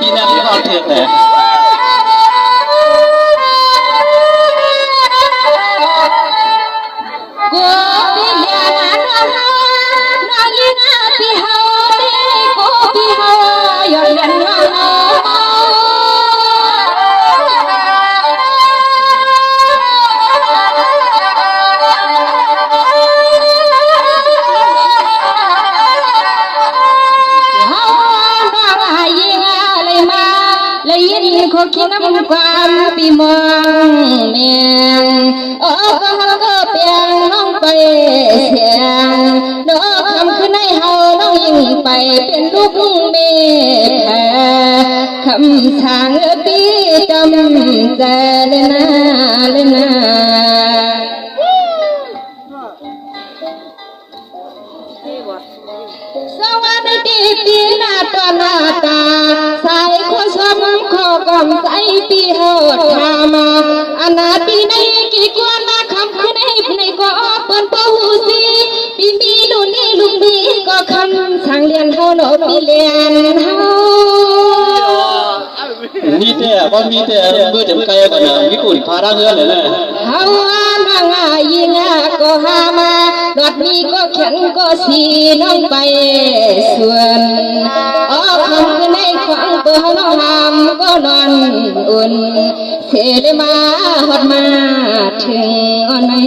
ปีนั้นก็เถิดแหละคิดน้ำความปีมองแมงก็เปียงน้องไปเสียงดอกคำขึ้นให้เฮาน้องยิ่งไปเป็นลูกเมฆคำทางปีจำใจเลยนะสวัสดีปีหน้าตาสายคนชมขอกำใจปีโหดทามาอนาปีในกี่กวนมาคำขึ้นให้ก็เปิ้นปูสีปีมีดูนี่ลุงดีก็คำทางเรียนเฮาโนปีเรียนเฮามีแต่บ่มีแต่เบื่อจำไกลกันน่ะมีกุ่นพาราเฮือนเลยเฮานางยิงก็หามาดอดมีก็แข็งก็สีน้องไปส่วนคำขึ้นให้ฟังตัวน้องหามก็นอนอุ่นเสด็จมาหดมาถึงอ่อนแม่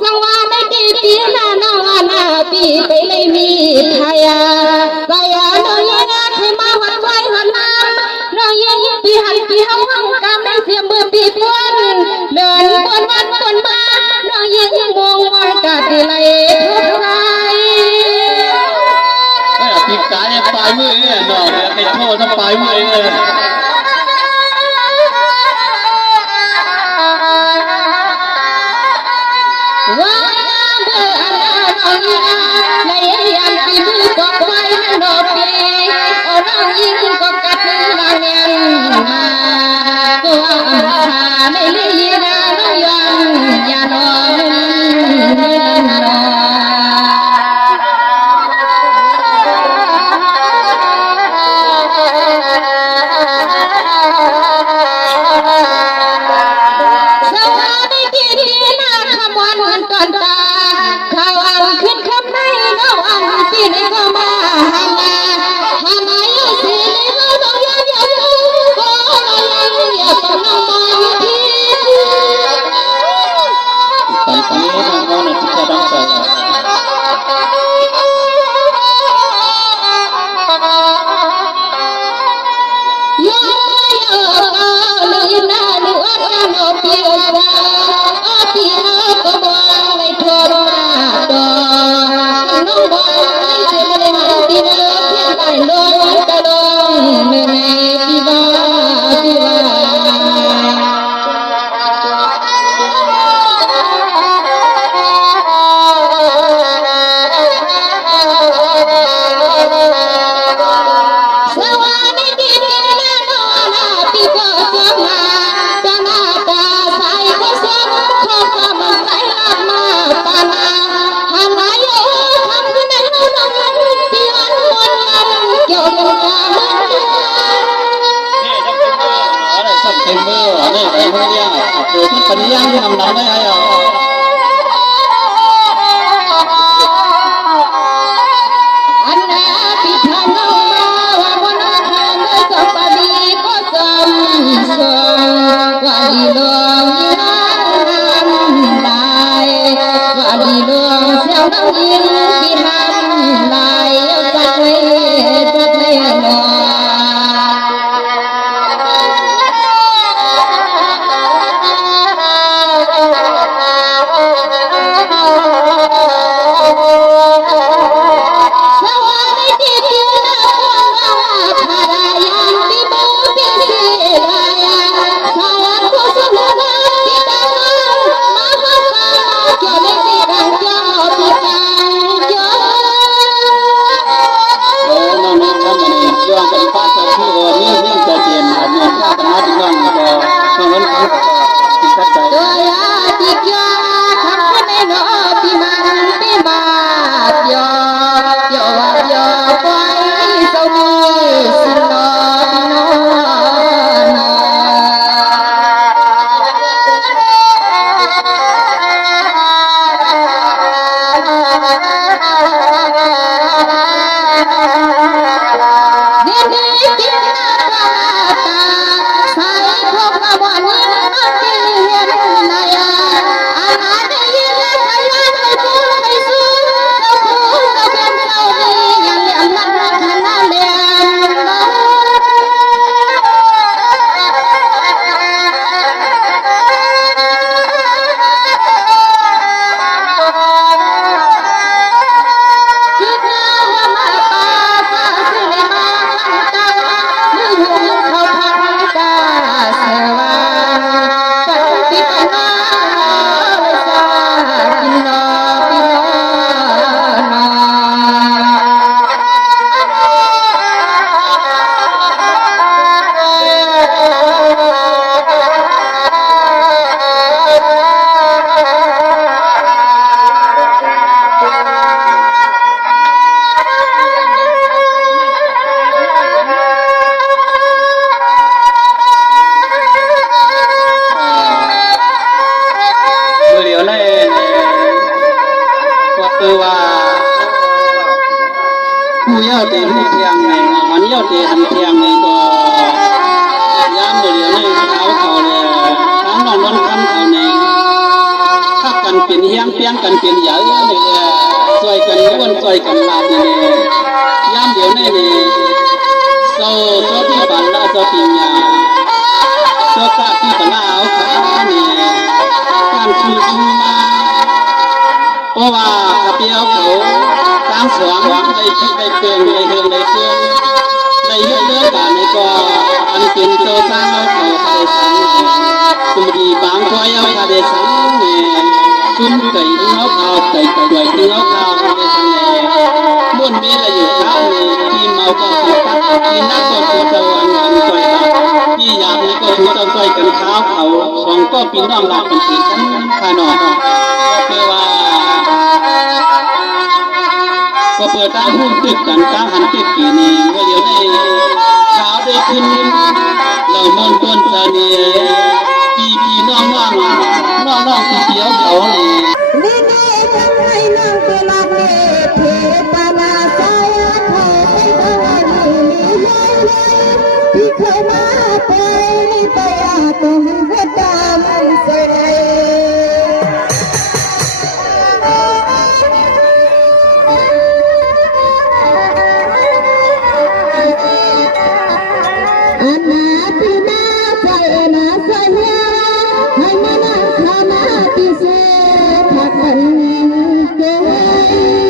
สังวาไม่ดีปีหน้าน้องนาปีไปเลยมีทายาสายาน้องยังให้มาหวังไว้หันน้ำน้องยังปีหันปีห้องกำไม่เสียมือปีปวนเดินบนวันบนมาน้องยังมองว่ากาตีไหลทุกไรปีกายปลายมือเนี่ยน้องไปโทษทั้งปลายมือเลยว่าเบื่อน้องในยันปีมือก็ไว้ดอกปีน้องยิ่งก็กัดลางเนียนมาก็ไม่เลี้ยน้องยันอย่านอนปัญญาที่ทำนำได้ให้เอาอันนาปิดทางน้องมาว่าวันนั้นทางได้สบดีก็จำสองว่าดีลงได้ว่าดีลงเสียวน้องยินที่ทำได้จัดให้นอ คือว่าผู้ยาวเตหูเทียงในมันยาวเตหันเทียงในก็ยามเดียวในเขาเลยทั้งนอนคันเขาในทักกันเป็นเฮียงเปียงกันเป็นเหยาเลยช่วยกันอ้วนช่วยกันลาดนี่ยามเดียวในนี่โซที่ปันละโซปิญญาโซกะที่ปันละเอาขานี่การชูมาเพราะว่าขับเปียวเขาตามสวงได้คิดได้เกินได้เฮืองได้เกินได้เรื่องการในก็อันเป็นโซสร้างเอาเขาได้สังสุดีบางคอยเอาเขาได้สังเนี่ยคุ้มไก่ที่เขาเขาไก่ด้วยที่เขาเขาได้สังเนี่ยล้วนมีอะไรอยู่ข้างนี้ที่เมาก็คือตักที่นักก็คือตะวันกันต่อยตักที่อยากนี้ก็คือต้องต่อยกันข้าวเขาสองก็ปีน้องหลักเป็นสีชั้นขานอคือว่าก็เปิดตาหุ้นตึกกันตาหันตึกปีนี้เมื่อเดี๋ยวได้ขาวได้ขึ้นเรามองต้นตาเนี่ยปีน้องที่เดียวเขาเนี่ยนี่ทำไมน้องเป็นลาเนเทปนาสายขอไปเอาอยู่นี่เลยที่เคยมาไปไปต้องหัวดำใส่อันนาที่นาใจนาสัญญาให้มานั่งข้ามาที่เสถักกันเกย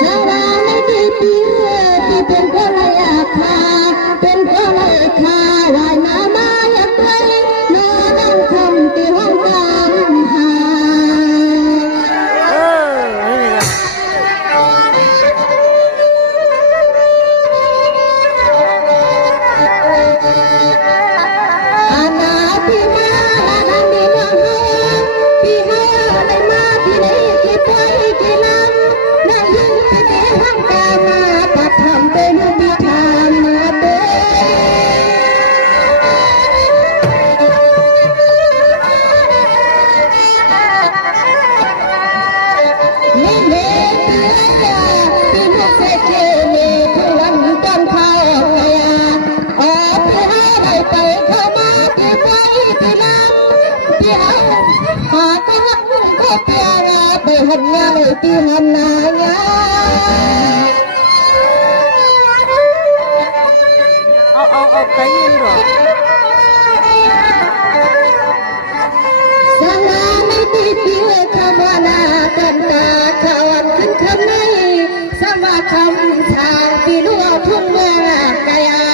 สาวไม่ดีที่เป็นคนละอยากพาเป็นคนละคาวายน้ำมาอยากไปนอดังคำที่ห้องการหาอาณาที่มาลันดีมาที่ให้อะไรมาที่ไหนที่ไปที่นั่งนั่งยืนเป็นห้องการมาปัดทำเป็นวิธานมาเป็นนี่เด็กที่มุกเสกนี่ผู้วันต้นข้าวไปออกไปหาได้ไปเข้ามาที่ไปที่นั่งที่เอาหาไปหักก็เปียไปหันงาเลยที่หันนางาเอาใจเย็นด้วยสลาไม่ติดที่คำว่านากันตาขวันขึ้นคำนี้สมาคำทางที่ลัวทุ่งเมืองกายา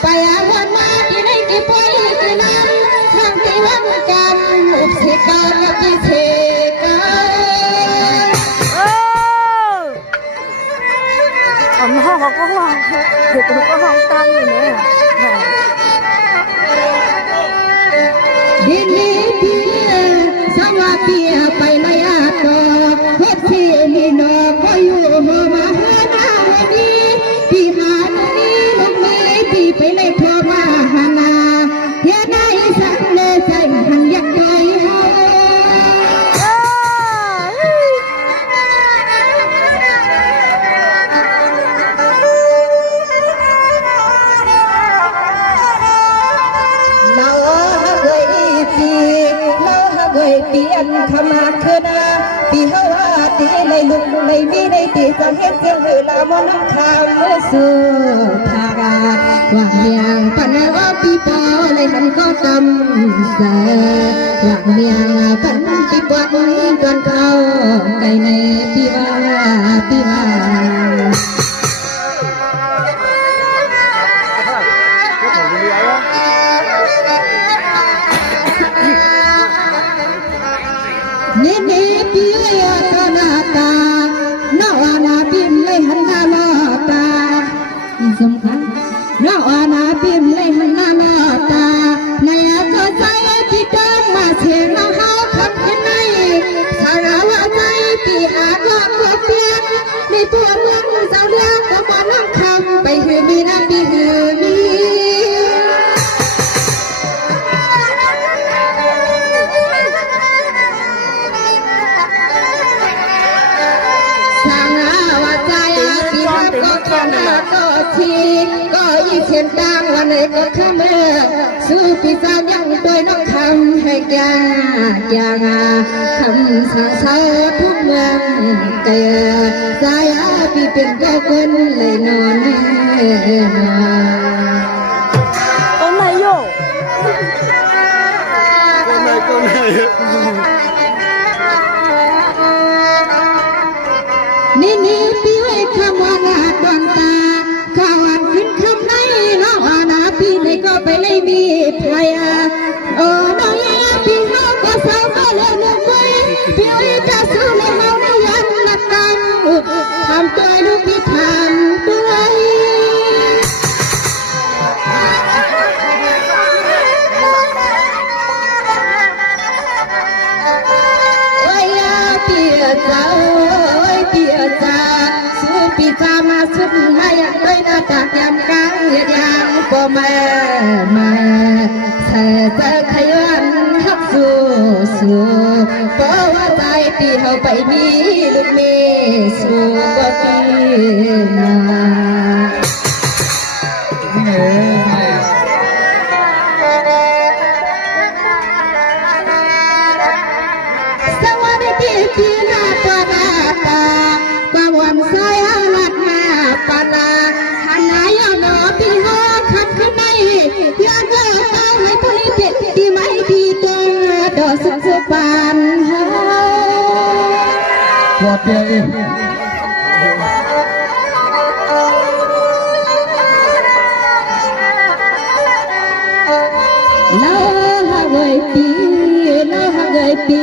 ไปอาวันมาที่ไหนที่ไปที่นั้นทางที่วันกันอุปสิการและที่เทกันห้องเขาก็ห้องเด็กก็ห้องตั้งอยู่เนี่ยดินนี้เพียสังวาเปียไปไม่อาตอพบที่นี่นอก็อยู่หัวมาหาหน้าวันนี้ที่หาหนี้ลูกนี้ที่ไปในพ่อมาหานาเฮียได้สังเลใจหันยักษ์ใจเฮาเราเคยปีเราเคยเปลี่ยนขมาคือนาปีเฮาว่าตีในลุงในมีในตีจะเห็นเสียงหรือลามอน้ำขาวเมื่อสู่ทาราว่าเมียงปันว่าปีปอเลยหันก็จำเสว่าเมียงปันปีปอนกันเขาไก่ในปีว่าปีว่านี่ปีตานาตาหน้าอาณาพิมเลยหันหน้าลอตาสำคัญหน้าอาณาพิมเลยหันหน้าลอตาในอาคาใจที่เดินมาเสียงเราเฮาคำเป็นในสารว่าใจที่อาจว่าเปลี่ยนในตัวเมืองสาวเลี้ยงก็มานั่งคำไปคือมีน้ำดีคือมี ชีก็อีเช่นดังวันไหนก็ข้ามือสู้ปีศาจยังโดยน้องคำให้แก่อย่างคำสาเสาทุกเมืองเกิดสายปีเป็นก็คนเลยนอน con này vô นี่ปีไว้คำว่านาดวงตาข้าวอันขึ้นคำไหนน้องอาณาปีไหนก็ไปเลยมีไพรโอ้น้องยาปีน้องก็สาวก็เลยเลือกไปปีไว้จะสู้ในเมาในยันนักตังทำตัวลูกพี่ทำด้วย เอ้ยเปียจ้าเอ้ยเปียจ้าสู้ปีจ้ามาสุดมาอยากได้หน้าตายำกลางเหยียดยางบ่มาเธอจะขยันทักสู้เพราะว่าใจปีเขาไปมีลูกเมสู้บ่ปีนาสวัสดีปีนาปนาตากวันสายลัดหน้าปนาหันหน้ายอนอปีหอขับขึ้นในยาเดินตาให้ผู้นี้เป็ดที่ไม่ดีตัวดอสุขปานเฮา ปวดเดียวเอง เราหักเลยปีเราหักเลยปี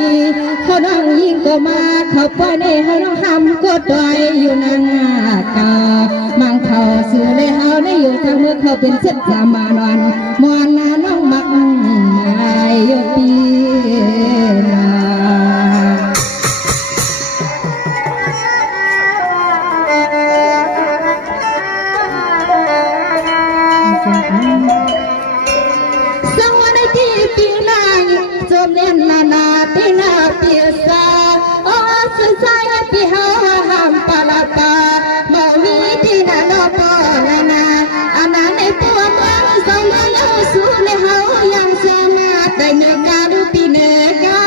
เขาน้องยิงก็มาเขาปล่อยในเขาน้องห้ามก็ดอยอยู่นั่นกามังเขาสื่อเลยเขาได้อยู่ทางเมื่อเขาเป็นเส้นสามานวันมวนนาน้องมักไม่ยกปีนา สวัสดีปีนาจมเล่นนาปีนาปีศาโอ้สุดใจปีหาห้ามปาลาปาบ่มีที่นาโนปอนานาอันนั้นในปัวเมืองสองเมืองสู้ในเฮายังสามารถได้เนื้อการปีเนื้อกา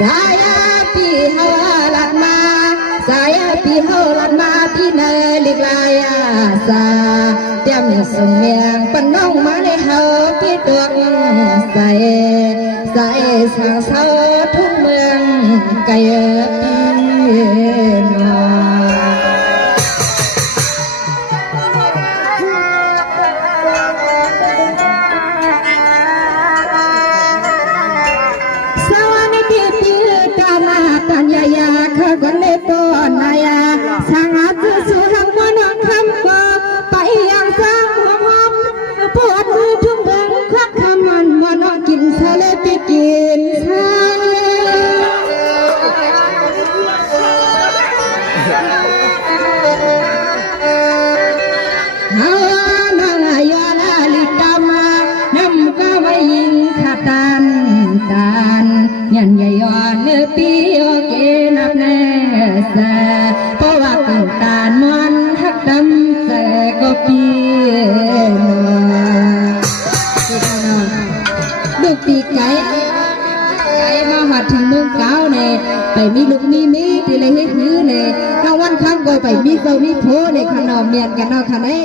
saya piho latma saya piho latma pina liglaya sa tiam sumyang panong male hao pi tuang sai sai sang sao thung mương cây pi na สวัสดีปีตามาตัญญายาข้ากันในปอนายาสังอาจสุหังวันคำปอไปยังสร้างหอมปวดมือทุ่มเบิงควักคำมันวันกินทะเลไปกินทะฮานายาลาลิตามานำก็ไว้ยิงขาตันยันใหญ่ย้อนเนื้อปีโอเคนับแน่แสเพราะว่าตื่นตานมันหักดำแสก็ปีลูกปีไก่มาหัดถึงเมืองเก้าเนี่ยไปมีลูกมีที่เลยให้คือเนี่ยกลางวันข้างก็ไปมีเจ้ามีโพเนี่ยขนมเมียนกันเนาะค่ะเนี่ย